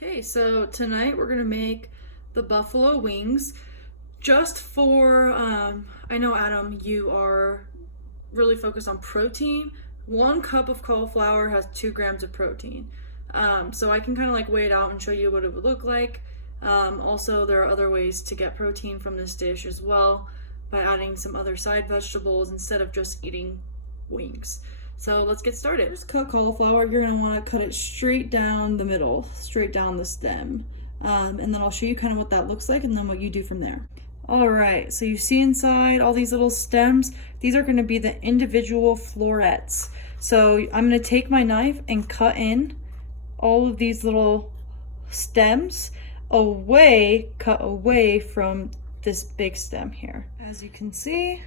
Okay, so tonight we're gonna make the buffalo wings just for, I know Adam, you are really focused on protein. 1 cup of cauliflower has 2 grams of protein. So I can kind of like weigh it out and show you what it would look like. Also, there are other ways to get protein from this dish as well by adding some other side vegetables instead of just eating wings. So let's get started. Just cut cauliflower. You're gonna wanna cut it straight down the middle, straight down the stem. And then I'll show you kind of what that looks like and then what you do from there. All right, so you see inside all these little stems, these are gonna be the individual florets. So I'm gonna take my knife and cut in all of these little stems cut away from this big stem here. As you can see,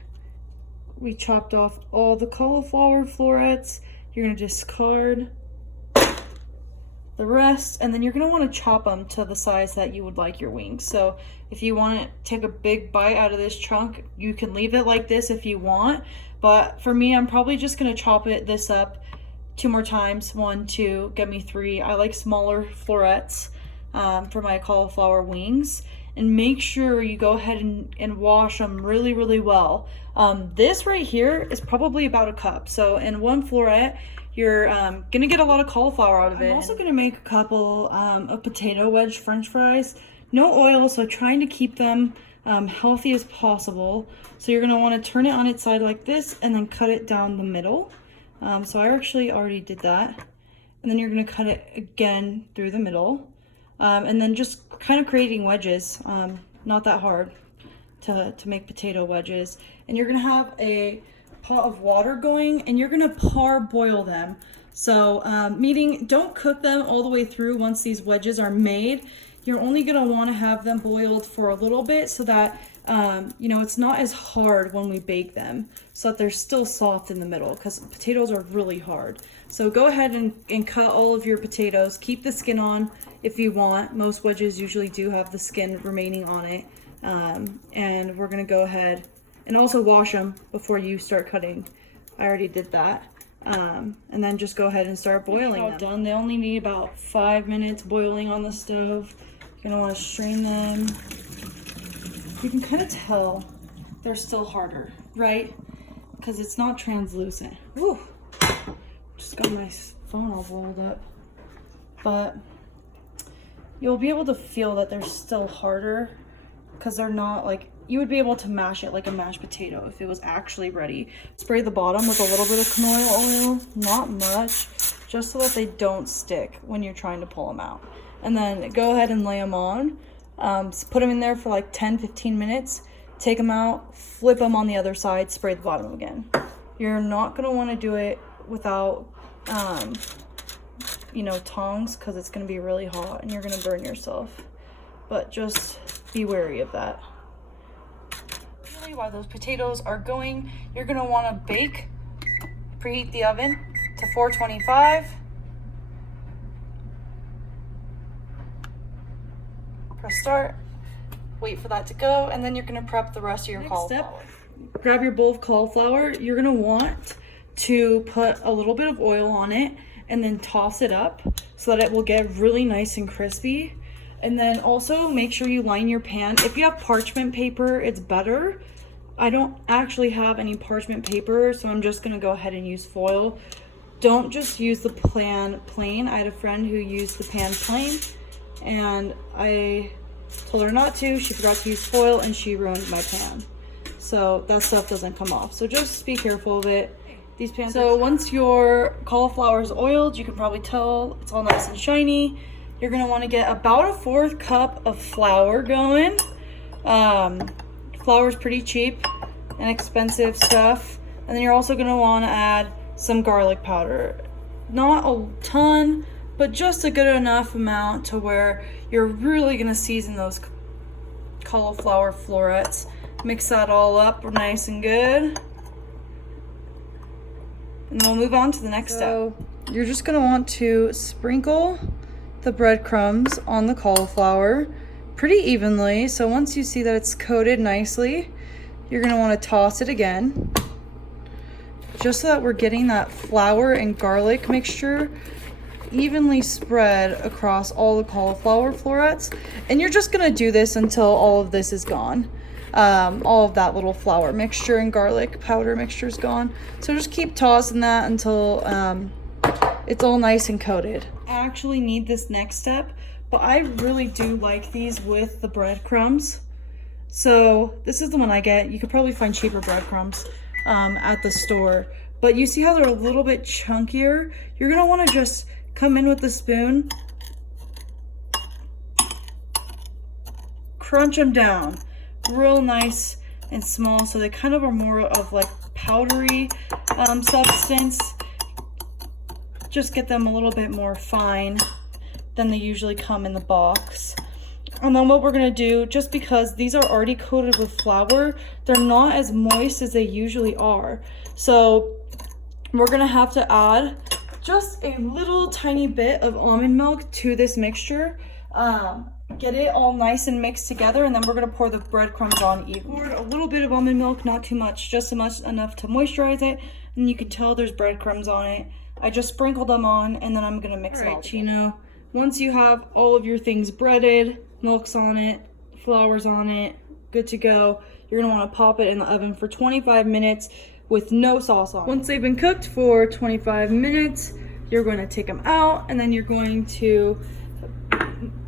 we chopped off all the cauliflower florets. You're gonna discard the rest, and then you're gonna wanna chop them to the size that you would like your wings. So if you wanna take a big bite out of this chunk, you can leave it like this if you want. But for me, I'm probably just gonna chop this up 2 more times. 1, 2, get me 3. I like smaller florets for my cauliflower wings. And make sure you go ahead and wash them really, really well. This right here is probably about 1 cup. So in 1 floret, you're gonna get a lot of cauliflower out of it. I'm also gonna make a couple of potato wedge french fries. No oil, so trying to keep them healthy as possible. So you're gonna wanna turn it on its side like this and then cut it down the middle. So I actually already did that. And then you're gonna cut it again through the middle. And then just kind of creating wedges, not that hard to make potato wedges. And you're gonna have a pot of water going and you're gonna parboil them. So meaning don't cook them all the way through once these wedges are made. You're only gonna wanna have them boiled for a little bit so that you know, it's not as hard when we bake them, so that they're still soft in the middle, because potatoes are really hard. So go ahead and cut all of your potatoes. Keep the skin on if you want. Most wedges usually do have the skin remaining on it. And we're gonna go ahead and also wash them before you start cutting. I already did that. And then just go ahead and start boiling them. Done. They only need about 5 minutes boiling on the stove. You're gonna wanna strain them. You can kind of tell they're still harder, right? Because it's not translucent. Whew. Just got my phone all rolled up. But you'll be able to feel that they're still harder because they're not like, you would be able to mash it like a mashed potato if it was actually ready. Spray the bottom with a little bit of canola oil, not much, just so that they don't stick when you're trying to pull them out. And then go ahead and lay them on. Put them in there for like 10-15 minutes, take them out, flip them on the other side, spray the bottom again. You're not going to want to do it without, you know, tongs, because it's going to be really hot and you're going to burn yourself. But just be wary of that. Really, while those potatoes are going, you're going to want to bake, preheat the oven to 425. Press start, wait for that to go, and then you're gonna prep the rest of your cauliflower. Next step, grab your bowl of cauliflower. You're gonna want to put a little bit of oil on it and then toss it up so that it will get really nice and crispy. And then also make sure you line your pan. If you have parchment paper, it's better. I don't actually have any parchment paper, so I'm just gonna go ahead and use foil. Don't just use the pan plain. I had a friend who used the pan plain, and I told her not to. She forgot to use foil and she ruined my pan. So that stuff doesn't come off. So just be careful of it. These pans. So once your cauliflower is oiled, you can probably tell it's all nice and shiny. You're gonna want to get about a 1/4 cup of flour going. Flour is pretty cheap, inexpensive stuff. And then you're also gonna want to add some garlic powder. Not a ton, but just a good enough amount to where you're really gonna season those cauliflower florets. Mix that all up nice and good. And we'll move on to the next step. You're just gonna want to sprinkle the breadcrumbs on the cauliflower pretty evenly. So once you see that it's coated nicely, you're gonna wanna toss it again, just so that we're getting that flour and garlic mixture evenly spread across all the cauliflower florets. And you're just gonna do this until all of this is gone. All of that little flour mixture and garlic powder mixture is gone. So just keep tossing that until it's all nice and coated. I actually need this next step, but I really do like these with the breadcrumbs. So this is the one I get. You could probably find cheaper breadcrumbs at the store. But you see how they're a little bit chunkier? You're gonna wanna just come in with the spoon, crunch them down real nice and small so they kind of are more of like powdery substance. Just get them a little bit more fine than they usually come in the box. And then what we're gonna do, just because these are already coated with flour, they're not as moist as they usually are. So we're gonna have to add just a little tiny bit of almond milk to this mixture. Get it all nice and mixed together, and then we're gonna pour the breadcrumbs on even. Poured a little bit of almond milk, not too much, just enough to moisturize it, and you can tell there's breadcrumbs on it. I just sprinkled them on, and then I'm gonna mix it all. All right, Chino, once you have all of your things breaded, milk's on it, flour's on it, good to go, you're gonna wanna pop it in the oven for 25 minutes with no sauce on it. Once they've been cooked for 25 minutes, you're gonna take them out, and then you're going to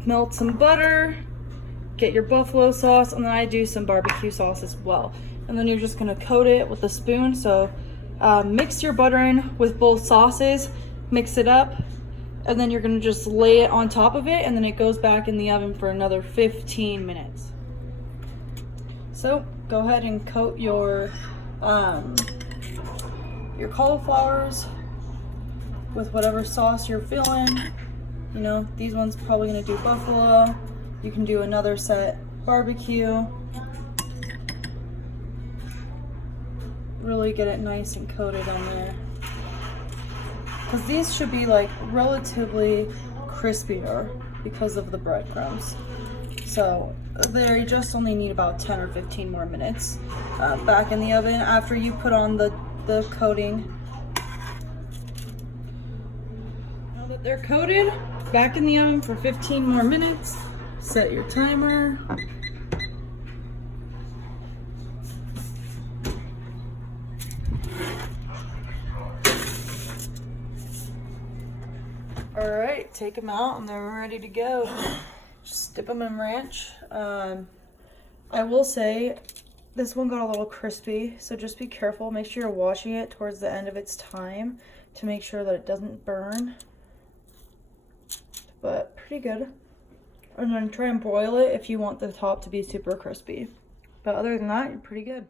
melt some butter, get your buffalo sauce, and then I do some barbecue sauce as well. And then you're just gonna coat it with a spoon. So mix your butter in with both sauces, mix it up, and then you're gonna just lay it on top of it, and then it goes back in the oven for another 15 minutes. So go ahead and coat your cauliflowers with whatever sauce you're feeling. You know, these ones probably gonna do buffalo. You can do another set barbecue. Really get it nice and coated on there. Because these should be like relatively crispier because of the breadcrumbs. So there, you just only need about 10 or 15 more minutes back in the oven after you put on the coating. Now that they're coated, back in the oven for 15 more minutes. Set your timer. All right, take them out and they're ready to go. Just dip them in ranch. I will say this one got a little crispy, so just be careful. Make sure you're washing it towards the end of its time to make sure that it doesn't burn. But pretty good. And then try and broil it if you want the top to be super crispy. But other than that, you're pretty good.